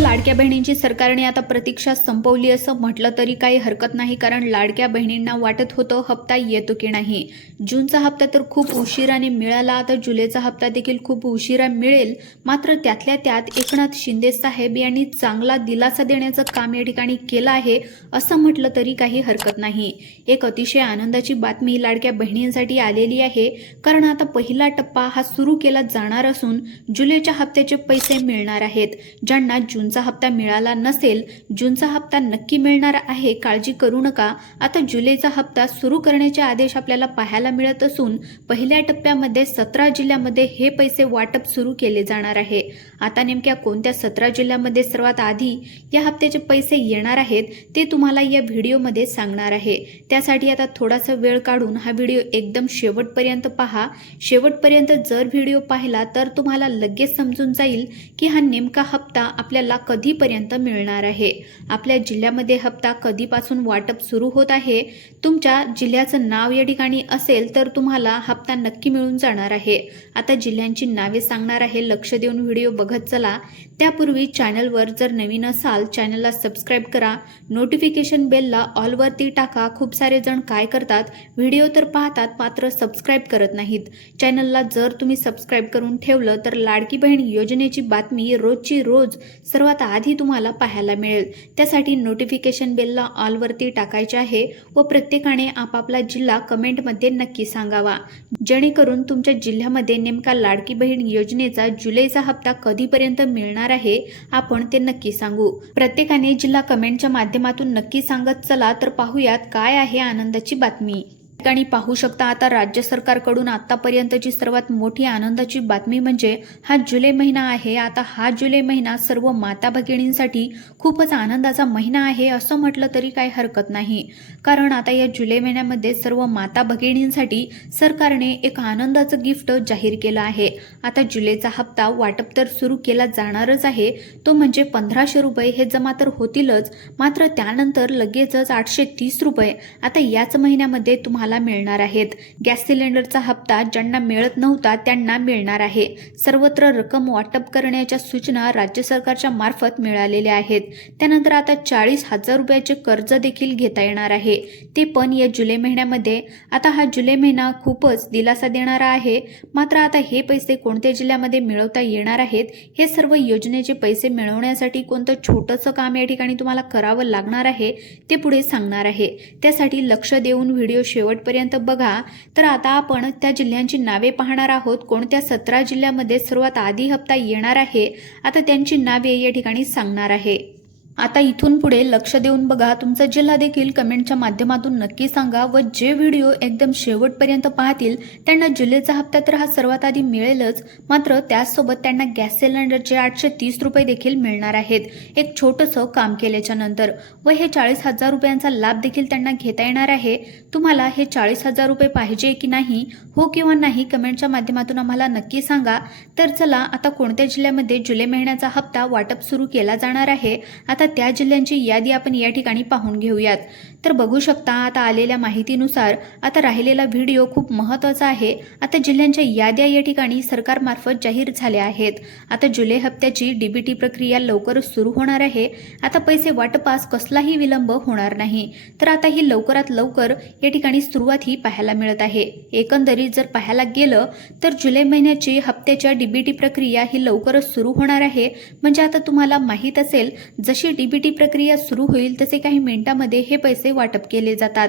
लाडक्या बहिणींची सरकारने आता प्रतीक्षा संपवली असं म्हटलं तरी काही हरकत नाही, कारण लाडक्या बहिणींना वाटत होतं हप्ता येतो की नाही। जूनचा हप्ता तर खूप उशिराने मिळाला, आता जुलैचा हप्ता देखील खूप उशिरा मिळेल। मात्र त्यातल्या त्यात एकनाथ शिंदे साहेब यांनी चांगला दिलासा देण्याचं काम या ठिकाणी केलं आहे असं म्हटलं तरी काही हरकत नाही। एक अतिशय आनंदाची बातमी लाडक्या बहिणींसाठी आलेली आहे, कारण आता पहिला टप्पा हा सुरू केला जाणार असून जुलैच्या हप्त्याचे पैसे मिळणार आहेत। ज्यांना जूनचा हप्ता मिळाला नसेल, जूनचा हप्ता नक्की मिळणार आहे, काळजी करू नका। आता जुलैचा हप्ता सुरू करण्याचे आदेश आपल्याला पाहायला मिळत असून पहिल्या टप्प्यामध्ये 17 जिल्ह्यामध्ये हे पैसे वाटप सुरू केले जाणार आहे। आता नेमक्या कोणत्या 17 जिल्ह्यामध्ये सर्वात आधी या हप्त्याचे पैसे येणार आहेत ते तुम्हाला या व्हिडिओमध्ये सांगणार आहे। त्यासाठी आता थोडासा वेळ काढून हा व्हिडिओ एकदम शेवटपर्यंत पहा। शेवटपर्यंत जर व्हिडिओ पाहिला तर तुम्हाला लगेच समजून जाईल की हा नेमका हप्ता आपल्याला कधीपर्यंत मिळणार आहे। आपल्या जिल्ह्यामध्ये हप्ता कधीपासून वाटप सुरू होत आहे, तुमच्या जिल्ह्याचं नाव या ठिकाणी असेल तर तुम्हाला हप्ता नक्की मिळून जाणार आहे। आता जिल्ह्यांची नावे सांगणार आहे, लक्ष देऊन व्हिडिओ बघत चला। त्यापूर्वी चॅनलवर जर नवीन असाल चॅनलला सबस्क्राईब करा, नोटिफिकेशन बेलला ऑलवरती टाका। खूप सारे जण काय करतात, व्हिडिओ तर पाहतात मात्र सबस्क्राईब करत नाहीत। चॅनलला जर तुम्ही सबस्क्राईब करून ठेवलं तर लाडकी बहीण योजनेची बातमी रोजची रोज सर्वात आधी तुम्हाला पाहायला मिळेल। त्यासाठी नोटिफिकेशन बेलला ऑलवरती टाकायचे आहे व प्रत्येकाने आपापला जिल्हा कमेंटमध्ये नक्की सांगावा, जेणेकरून तुमच्या जिल्ह्यामध्ये नेमका लाडकी बहीण योजनेचा जुलैचा हप्ता कधीपर्यंत मिळणार आहे आपण ते नक्की सांगू। प्रत्येकाने जिल्हा कमेंटच्या माध्यमातून नक्की सांगत चला। तर पाहूयात काय आहे आनंदाची बातमी। ठिकाणी पाहू शकता, आता राज्य सरकारकडून आतापर्यंतची सर्वात मोठी आनंदाची बातमी म्हणजे हा जुलै महिना आहे। आता हा जुलै महिना सर्व माता भगिनींसाठी खूपच आनंदाचा महिना आहे असं म्हटलं तरी काही हरकत नाही, कारण आता या जुलै महिन्यामध्ये सर्व माता भगिनींसाठी सरकारने एक आनंदाचं गिफ्ट जाहीर केलं आहे। आता जुलैचा हप्ता वाटप तर सुरू केला जाणारच आहे, तो म्हणजे 1500 रुपये हे जमा तर होतीलच, मात्र त्यानंतर लगेचच 830 रुपये आता याच महिन्यामध्ये तुम्हाला मिळणार आहेत। गॅस सिलेंडरचा हप्ता ज्यांना मिळत नव्हता त्यांना मिळणार आहे। सर्वत्र रक्कम वाटप करण्याच्या सूचना राज्य सरकारच्या मार्फत मिळालेल्या आहेत। त्यानंतर आता 40,000 रुपयाचे कर्ज देखील घेता येणार आहे, ते पण या जुलै महिन्यामध्ये। आता हा जुलै महिना खूपच दिलासा देणारा आहे, मात्र आता हे पैसे कोणत्या जिल्ह्यामध्ये मिळवता येणार आहेत, हे सर्व योजनेचे पैसे मिळवण्यासाठी कोणतं छोटंसं काम या ठिकाणी तुम्हाला करावं लागणार आहे ते पुढे सांगणार आहे। त्यासाठी लक्ष देऊन व्हिडिओ शेवटपर्यंत बघा। तर आता आपण त्या जिल्ह्यांची नावे पाहणार आहोत, कोणत्या 17 जिल्ह्यामध्ये सर्वात आधी हप्ता येणार आहे, आता त्यांची नावे या ठिकाणी सांगणार आहे। आता इथून पुढे लक्ष देऊन बघा, तुमचा जिल्हा देखील कमेंटच्या माध्यमातून नक्की सांगा व जे व्हिडिओ एकदम शेवटपर्यंत पाहतील त्यांना जुलैचा हप्ता तर हा सर्वात आधी मिळेलच, मात्र त्याचसोबत त्यांना गॅस सिलेंडरचे 830 रुपये देखील मिळणार आहेत एक छोटंसं काम केल्याच्या नंतर, व हे 40,000 रुपयांचा लाभ देखील त्यांना घेता येणार आहे। तुम्हाला हे 40,000 रुपये पाहिजे की नाही, हो किंवा नाही कमेंटच्या माध्यमातून आम्हाला नक्की सांगा। तर चला, आता कोणत्या जिल्ह्यामध्ये जुलै महिन्याचा हप्ता वाटप सुरू केला जाणार आहे, आता त्या जिल्ह्यांची यादी आपण या ठिकाणी पाहून घेऊयात। तर बघू शकता, आता आलेल्या माहितीनुसार आता राहिलेला व्हिडिओ खूप महत्त्वाचा आहे। आता जिल्ह्यांच्या याद्या या ठिकाणी सरकारमार्फत जाहीर झाल्या आहेत। आता जुलै हप्त्याची डीबीटी प्रक्रिया लवकरच सुरू होणार आहे। आता पैसे वाटपास कसलाही विलंब होणार नाही, तर आता ही लवकरात लवकर या ठिकाणी सुरुवात ही पाहायला मिळत आहे। एकंदरीत जर पाहायला गेलं तर जुलै महिन्याची हप्त्याच्या डीबीटी प्रक्रिया ही लवकरच सुरू होणार आहे। म्हणजे आता तुम्हाला माहीत असेल, जशी डीबीटी प्रक्रिया सुरू होईल तसे काही मिनिटांमध्ये हे पैसे वाटप केले जातात।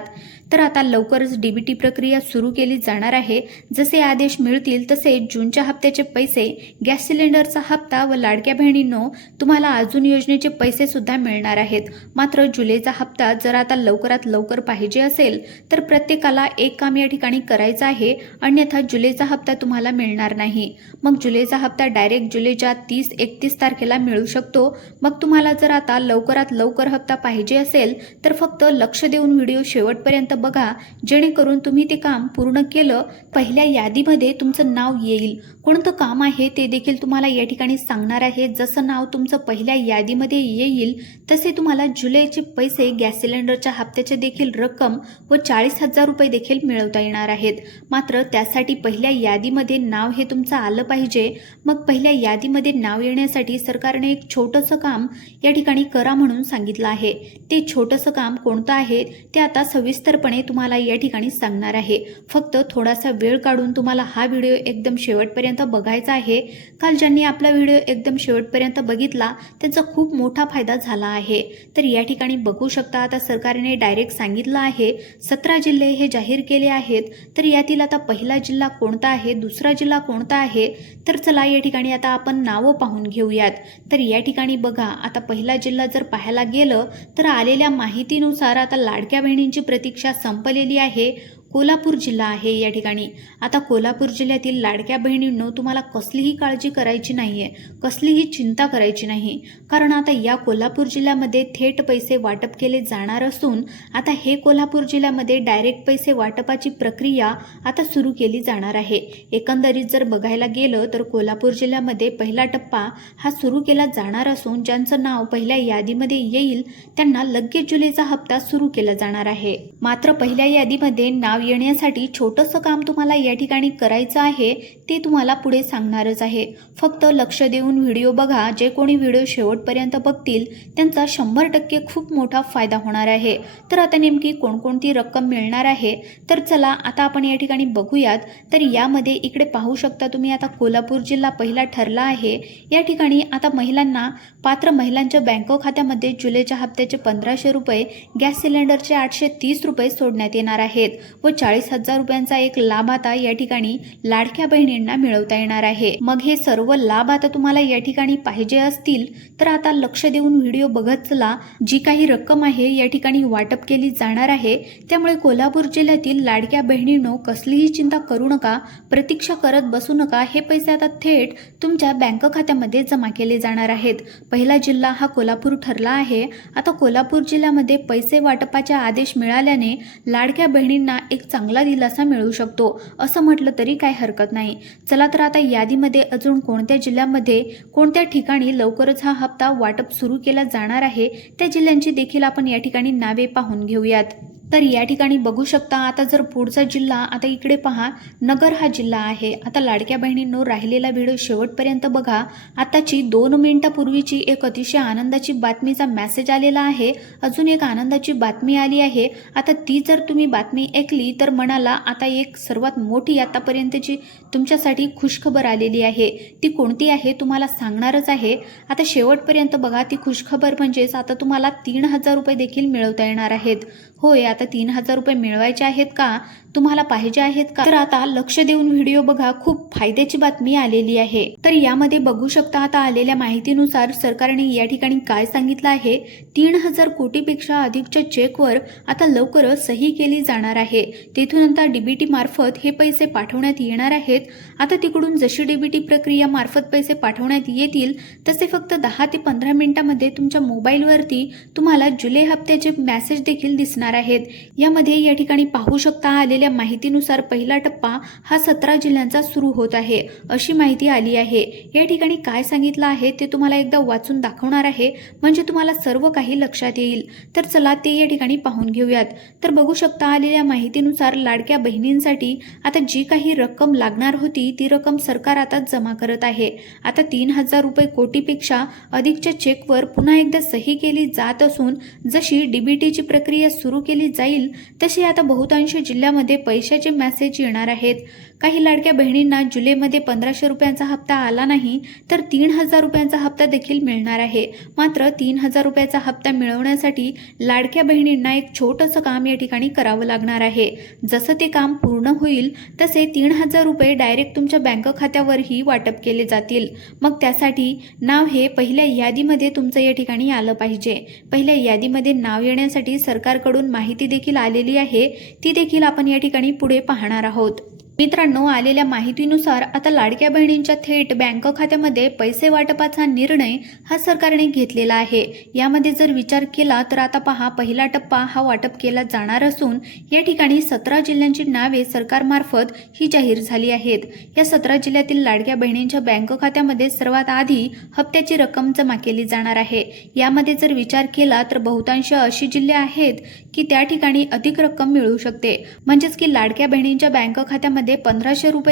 तर आता लवकरच डीबीटी प्रक्रिया सुरू केली जाणार आहे। जसे आदेश मिळतील तसे जूनच्या हप्त्याचे पैसे, गॅस सिलेंडरचा हप्ता व लाडक्या बहिणींनो तुम्हाला अजून योजनेचे पैसे सुद्धा मिळणार आहेत। मात्र जुलैचा हप्ता जर आता लवकरात लवकर पाहिजे असेल तर प्रत्येकाला एक काम या ठिकाणी करायचं आहे, अन्यथा जुलैचा हप्ता तुम्हाला मिळणार नाही। मग जुलैचा हप्ता डायरेक्ट जुलैच्या 30-31 तारखेला मिळू शकतो। मग तुम्हाला जर आता आता लवकरात लवकर हप्ता पाहिजे असेल तर फक्त लक्ष देऊन व्हिडिओ शेवटपर्यंत बघा, जेणेकरून तुम्ही ते काम पूर्ण केलं पहिल्या यादीमध्ये तुमचं नाव येईल. कोणतं काम आहे ते देखील तुम्हाला या ठिकाणी सांगणार आहे. जसं नाव तुमचं पहिल्या यादीमध्ये येईल तसे तुम्हाला जुलैचे पैसे गॅस सिलेंडरच्या हप्त्याचे देखील रक्कम व 40,000 रुपये देखील मिळवता येणार आहेत. मात्र त्यासाठी पहिल्या यादीमध्ये नाव हे तुमचं आलं पाहिजे. मग पहिल्या यादीमध्ये नाव येण्यासाठी सरकारने एक छोटंसं काम या ठिकाणी करा म्हणून सांगितलं आहे. ते छोटंसं काम कोणतं आहे ते आता सविस्तरपणे तुम्हाला या ठिकाणी सांगणार आहे. फक्त थोडासा वेळ काढून तुम्हाला हा व्हिडिओ एकदम शेवटपर्यंत बघायचा आहे. काल ज्यांनी आपला व्हिडिओ एकदम शेवटपर्यंत बघितला त्यांचा खूप मोठा फायदा झाला आहे. तर या ठिकाणी बघू शकता आता सरकारने डायरेक्ट सांगितलं आहे 17 जिल्हे हे जाहीर केले आहेत. तर यातील आता पहिला जिल्हा कोणता आहे, दुसरा जिल्हा कोणता आहे, तर चला या ठिकाणी आता आपण नावं पाहून घेऊयात. तर या ठिकाणी बघा आता पहिला जिल्हा जर पाहायला गेलं तर आलेल्या माहितीनुसार आता लाडक्या बहिणींची प्रतीक्षा संपलेली आहे. कोल्हापूर जिल्हा आहे या ठिकाणी. आता कोल्हापूर जिल्ह्यातील लाडक्या बहिणींनो तुम्हाला कसलीही काळजी करायची नाहीये, कसलीही चिंता करायची नाही. कारण आता या कोल्हापूर जिल्ह्यामध्ये थेट पैसे वाटप केले जाणार असून आता हे कोल्हापूर जिल्ह्यामध्ये डायरेक्ट पैसे वाटपाची प्रक्रिया आता सुरू केली जाणार आहे. एकंदरीत जर बघायला गेलं तर कोल्हापूर जिल्ह्यामध्ये पहिला टप्पा हा सुरू केला जाणार असून ज्यांचं नाव पहिल्या यादीमध्ये येईल त्यांना लगेच जुलैचा हप्ता सुरू केला जाणार आहे. मात्र पहिल्या यादीमध्ये नाव येण्यासाठी छोटंसं काम तुम्हाला या ठिकाणी करायचं आहे ते तुम्हाला पुढे सांगणारच आहे. फक्त लक्ष देऊन व्हिडिओ बघा. जे कोणी व्हिडिओ शेवटपर्यंत बघतील त्यांचा 100% खूप मोठा फायदा होणार आहे. तर आता नेमकी कोणकोणती रक्कम मिळणार आहे तर चला आता आपण या ठिकाणी बघूयात. तर यामध्ये इकडे पाहू शकता तुम्ही आता कोल्हापूर जिल्हा पहिला ठरला आहे. या ठिकाणी आता महिलांना पात्र महिलांच्या बँक खात्यामध्ये जुलैच्या हप्त्याचे 1,500 रुपये, गॅस सिलेंडरचे 830 रुपये सोडण्यात येणार आहेत व 40,000 रुपयांचा एक लाभ आता या ठिकाणी लाडक्या बहिणींना मिळवता येणार आहे. मग हे सर्व लाभ आता तुम्हाला या ठिकाणी पाहिजे असतील तर आता लक्ष देऊन व्हिडिओ बघत चला. जी काही रक्कम आहे या ठिकाणी वाटप केली जाणार आहे त्यामुळे कोल्हापूर जिल्ह्यातील लाडक्या बहिणींनो कसलीही चिंता करू नका, प्रतीक्षा करत बसू नका. हे पैसे आता थेट तुमच्या बँक खात्यामध्ये जमा केले जाणार आहेत. पहिला जिल्हा हा कोल्हापूर ठरला आहे. आता कोल्हापूर जिल्ह्यामध्ये पैसे वाटपाचे आदेश मिळाल्याने लाडक्या बहिणींना एक चांगला दिलासा मिळू शकतो असं म्हटलं तरी काही हरकत नाही. चला तर आता यादीमध्ये अजून कोणत्या जिल्ह्यामध्ये कोणत्या ठिकाणी लवकरच हा हप्ता वाटप सुरू केला जाणार आहे त्या जिल्ह्यांची देखील आपण या ठिकाणी नावे पाहून घेऊयात. तर या ठिकाणी बघू शकता आता जर पुढचा जिल्हा आता इकडे पहा नगर हा जिल्हा आहे. आता लाडक्या बहिणींनो राहिलेला व्हिडिओ शेवटपर्यंत बघा. आताची 2 मिनिटापूर्वीची एक अतिशय आनंदाची बातमीचा मेसेज आलेला आहे. अजून एक आनंदाची बातमी आली आहे. आता ती जर तुम्ही बातमी ऐकली तर मनाला आता एक सर्वात मोठी आतापर्यंतची तुमच्यासाठी खुशखबर आलेली आहे. ती कोणती आहे तुम्हाला सांगणारच आहे. आता शेवटपर्यंत बघा. ती खुशखबर म्हणजेच आता तुम्हाला 3,000 रुपये देखील मिळवता येणार आहेत. होय, आता 3,000 रुपये मिळवायचे आहेत का, तुम्हाला पाहिजे आहेत का, तर आता लक्ष देऊन व्हिडिओ बघा. खूप फायद्याची बातमी आलेली आहे. तर यामध्ये बघू शकता आता आलेल्या माहितीनुसार सरकारने या ठिकाणी काय सांगितलं आहे. 3,000 कोटीपेक्षा अधिकच्या चेकवर आता लवकरच सही केली जाणार आहे. तेथून आता डीबीटी मार्फत हे पैसे पाठवण्यात येणार आहेत. आता तिकडून जशी डीबीटी प्रक्रिया मार्फत पैसे पाठवण्यात येतील तसे फक्त 10 ते 15 मिनिटांमध्ये तुमच्या मोबाईलवरती तुम्हाला जुलै हप्त्याचे मेसेज देखील दिसणार आहेत. यामध्ये या ठिकाणी पाहू शकता आलेल्या माहितीनुसार पहिला टप्पा हा 17 जिल्ह्यांचा सुरू होत आहे अशी माहिती आली आहे. या ठिकाणी काय सांगितलं आहे ते तुम्हाला एकदा वाचून दाखवणार आहे म्हणजे तुम्हाला सर्व काही लक्षात येईल. तर चला ते या ठिकाणी पाहून घेऊयात. तर बघू शकता आलेल्या माहितीनुसार लाडक्या बहिणींसाठी आता जी काही रक्कम लागणार होती ती रक्कम सरकार आता जमा करत आहे. आता 3,000 रुपये कोटीपेक्षा अधिकच्या चेकवर पुन्हा एकदा सही केली जात असून जशी डीबीटीची प्रक्रिया सुरू केली जाईल तसे आता बहुतांश जिल्ह्यामध्ये पैशाचे मेसेज येणार आहेत. काही लाडक्या बहिणींना जुलैमध्ये 1,500 रुपयांचा हप्ता आला नाही तर 3,000 रुपयांचा हप्ता देखील मिळणार आहे. मात्र 3,000 रुपयाचा हप्ता मिळवण्यासाठी लाडक्या बहिणींना एक छोटंसं काम या ठिकाणी करावं लागणार आहे. जसं ते काम पूर्ण होईल तसे 3,000 रुपये डायरेक्ट तुमच्या बँक खात्यावरही वाटप केले जातील. मग त्यासाठी नाव हे पहिल्या यादीमध्ये तुमचं या ठिकाणी आलं पाहिजे. पहिल्या यादीमध्ये नाव येण्यासाठी सरकारकडून माहिती देखील आलेली आहे. ती देखील आपण या ठिकाणी पुढे पाहणार आहोत. मित्रांनो, आलेल्या माहितीनुसार आता लाडक्या बहिणींच्या थेट बँक खात्यामध्ये पैसे वाटपाचा निर्णय हा सरकारने घेतलेला आहे। यामध्ये जर विचार केला तर आता पहा, पहिला टप्पा हा वाटप केला जाणार असून या ठिकाणी 17 जिल्ह्यांची नावे सरकारमार्फत ही जाहीर झाली आहेत। या 17 जिल्ह्यातील लाडक्या बहिणींच्या बँक खात्यामध्ये सर्वात आधी हप्त्याची रक्कम जमा केली जाणार आहे। यामध्ये जर विचार केला तर बहुतांश अशी जिल्हे आहेत की त्या ठिकाणी अधिक रक्कम मिळू शकते, म्हणजेच की लाडक्या बहिणींच्या बँक खात्यामध्ये 1500 रुपये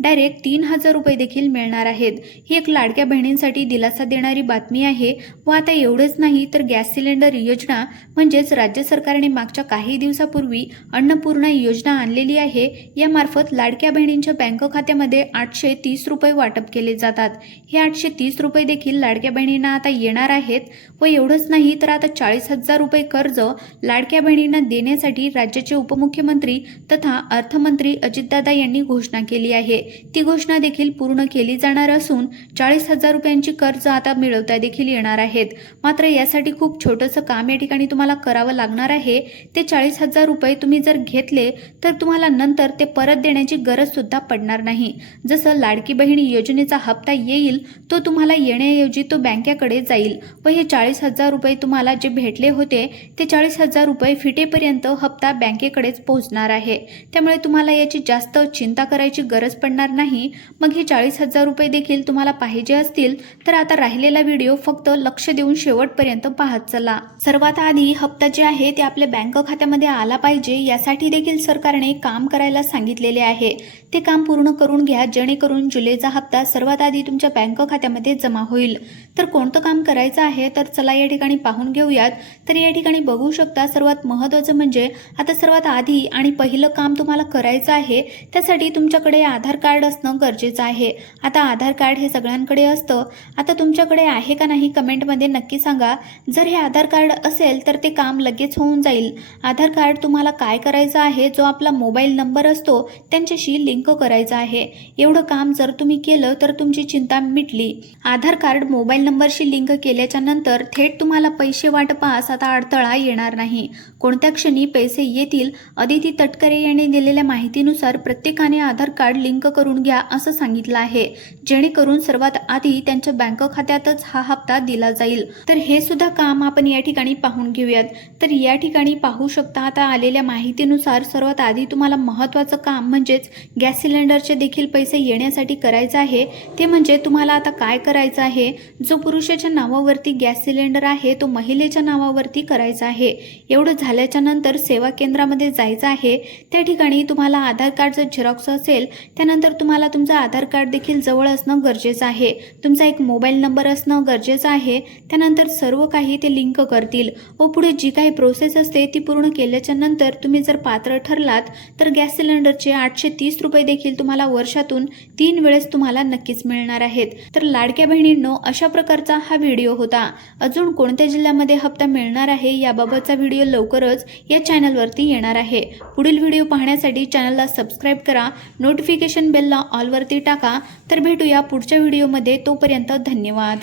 डायरेक्ट 3000 रुपये देखील मिळणार आहेत। ही एक लाडक्या बहिणींसाठी दिलासा देणारी बातमी आहे। व आता एवढंच नाही तर गॅस सिलेंडर योजना म्हणजेच राज्य सरकारने मागच्या काही दिवसापूर्वी अन्नपूर्णा योजना आणलेली आहे। यामार्फत लाडक्या बहिणींच्या बँक खात्यामध्ये 830 रुपये वाटप केले जातात। हे 830 रुपये देखील लाडक्या बहिणींना आता येणार आहेत। व एवढंच नाही तर आता 40,000 रुपये कर्ज लाडक्या बहिणींना देण्यासाठी राज्याचे उपमुख्यमंत्री तथा अर्थमंत्री अजितदादा यांनी घोषणा केली आहे। ती घोषणा देखील पूर्ण केली जाणार असून 40,000 रुपयांची कर्ज आता मिळवता देखील येणार आहेत। मात्र यासाठी खूप छोटंसं काम या ठिकाणी तुम्हाला करावं लागणार आहे। ते 40,000 रुपये तुम्ही जर घेतले तर तुम्हाला नंतर ते परत देण्याची गरज सुद्धा पडणार नाही। जसं लाडकी बहिणी योजनेचा हप्ता येईल तो तुम्हाला येण्याऐवजी तो बँकेकडे जाईल व हे 40,000 रुपये तुम्हाला जे भेटले होते ते 40,000 रुपये फिटेपर्यंत हप्ता बँकेकडेच पोहोचणार आहे। त्यामुळे तुम्हाला याची जास्त चिंता करायची गरज पडणार नाही। मग हे 40,000 रुपये देखील तुम्हाला पाहिजे असतील तर आता राहिलेला व्हिडिओ फक्त लक्ष देऊन शेवटपर्यंत पाहत चला। सर्वात आधी हप्ता जे आहे ते आपल्या बँक खात्यामध्ये आला पाहिजे, यासाठी देखील सरकारने काम करायला सांगितलेले आहे। ते काम पूर्ण करून घ्या जेणेकरून जुलैचा हप्ता सर्वात आधी तुमच्या बँक खात्यामध्ये जमा होईल। तर कोणतं काम करायचं आहे तर चला या ठिकाणी पाहून घेऊयात। तर या ठिकाणी बघू शकता, सर्वात महत्त्वाचं म्हणजे आता सर्वात आधी आणि पहिलं काम तुम्हाला करायचं आहे त्यासाठी तुमच्याकडे आधार कार्ड असणं गरजेचं आहे। आता आधार कार्ड हे सगळ्यांकडे असतं, आता तुमच्याकडे आहे का नाही कमेंटमध्ये नक्की सांगा। जर हे आधार कार्ड असेल तर ते काम लगेच होऊन जाईल। आधार कार्ड तुम्हाला काय करायचं आहे, जो आपला मोबाईल नंबर असतो त्यांच्याशी लिंक करायचा आहे। एवढं काम जर तुम्ही केलं तर तुमची चिंता मिटली। आधार कार्ड मोबाईल नंबरशी लिंक केल्याच्या नंतर थेट तुम्हाला पैसे वाटपास आता अडथळा येणार नाही। कोणत्या क्षणी पैसे येतील, अदिती तटकरे यांनी दिलेल्या माहितीनुसार प्रत्येकाने आधार कार्ड लिंक करून घ्या असं सांगितलं आहे, जेणेकरून सर्वात आधी त्यांच्या बँक खात्यातच हा हप्ता दिला जाईल। तर हे सुद्धा काम आपण या ठिकाणी पाहून घेऊयात। तर या ठिकाणी पाहू शकता, आता आलेल्या माहितीनुसार सर्वात आधी तुम्हाला महत्त्वाचं काम म्हणजेच गॅस सिलेंडरचे देखील पैसे येण्यासाठी करायचं आहे। ते म्हणजे तुम्हाला आता काय करायचं आहे, जो पुरुषाच्या नावावरती गॅस सिलेंडर आहे तो महिलेच्या नावावरती करायचा आहे। एवढं झाल्याच्या नंतर सेवा केंद्रामध्ये जायचं आहे। त्या ठिकाणी तुम्हाला आधार कार्डचं झेरॉक्स असेल, त्यानंतर तुम्हाला तुमचं आधार कार्ड देखील जवळ असणं गरजेचं आहे। तुमचा एक मोबाईल नंबर असणं गरजेचं आहे। त्यानंतर सर्व काही ते लिंक करतील व पुढे जी काही प्रोसेस असते ती पूर्ण केल्याच्या नंतर तुम्ही जर पात्र ठरलात तर गॅस सिलेंडरचे 830 रुपये देखील तुम्हाला वर्षातून 3 वेळेस तुम्हाला नक्कीच मिळणार आहेत। तर लाडक्या बहिणींनो, अशा प्रकारचा हा व्हिडिओ होता। अजून कोणत्या जिल्ह्यामध्ये हप्ता मिळणार आहे याबाबतचा व्हिडिओ लवकरच या चॅनलवरती येणार आहे। पुढील व्हिडिओ पाहण्यासाठी चॅनलला सबस्क्राईब करा, नोटिफिकेशन बेलला ऑलवरती टाका। तर भेटूया पुढच्या व्हिडिओमध्ये, तोपर्यंत धन्यवाद।